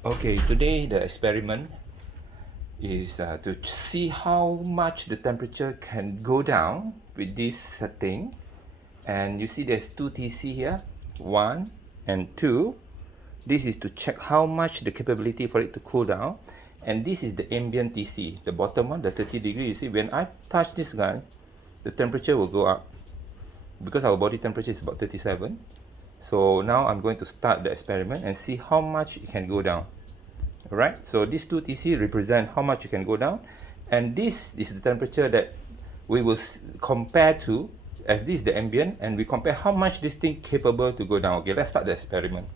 Okay, today the experiment is to see how much the temperature can go down with this setting. And you see there's 2 TC here, 1 and 2. This is to check how much the capability for it to cool down. And this is the ambient TC, the bottom one, the 30 degree. You see, when I touch this gun, the temperature will go up. Because our body temperature is about 37. So now I'm going to start the experiment and see how much it can go down. Alright, so these 2 TC represent how much you can go down, and this is the temperature that we will compare to, as this is the ambient, and we compare how much this thing capable to go down. Okay, let's start the experiment.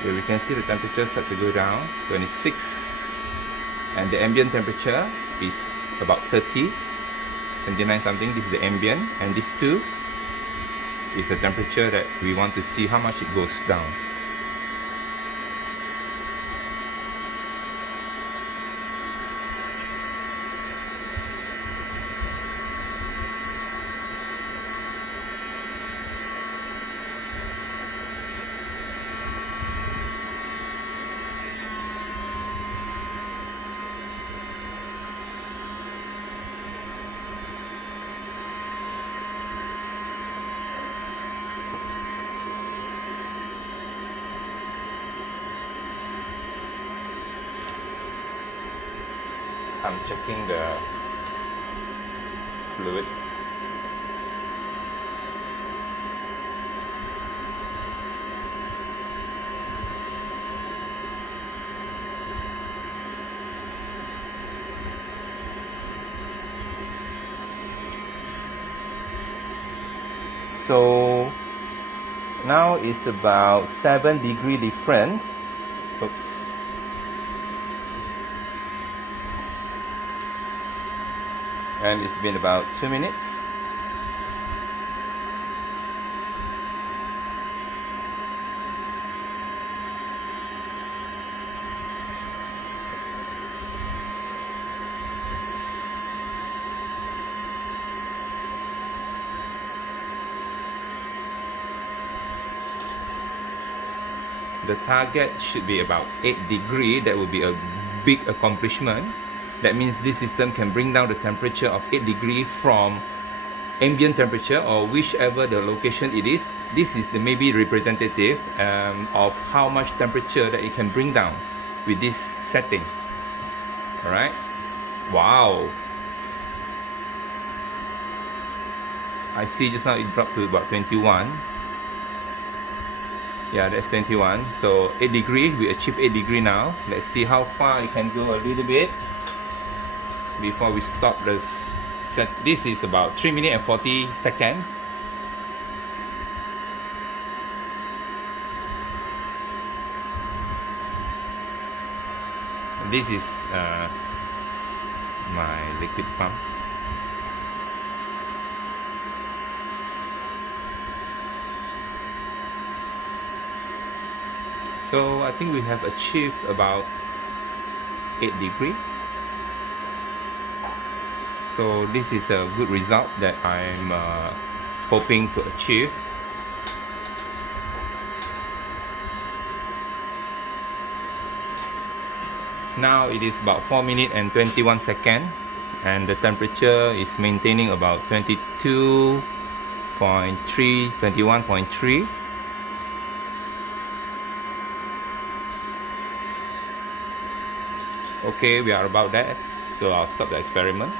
Okay, we can see the temperature start to go down, 26, and the ambient temperature is about 30, 29 something. This is the ambient, and this 2 is the temperature that we want to see how much it goes down. I'm checking the fluids. So now it's about 7 degree different. Oops. And it's been about 2 minutes. The target should be about 8 degree. That would be a big accomplishment. That means this system can bring down the temperature of 8 degree from ambient temperature, or whichever the location it is. This is the maybe representative of how much temperature that it can bring down with this setting. Alright, wow, I see just now it dropped to about 21. Yeah, that's 21. So 8 degree, we achieve 8 degree now. Let's see how far it can go a little bit before we stop the set. This is about 3 minutes and 40 seconds. This is my liquid pump. So I think we have achieved about 8 degree. So this is a good result that I'm hoping to achieve. Now it is about 4 minutes and 21 seconds, and the temperature is maintaining about 22.3, 21.3. Okay, we are about that, so I'll stop the experiment.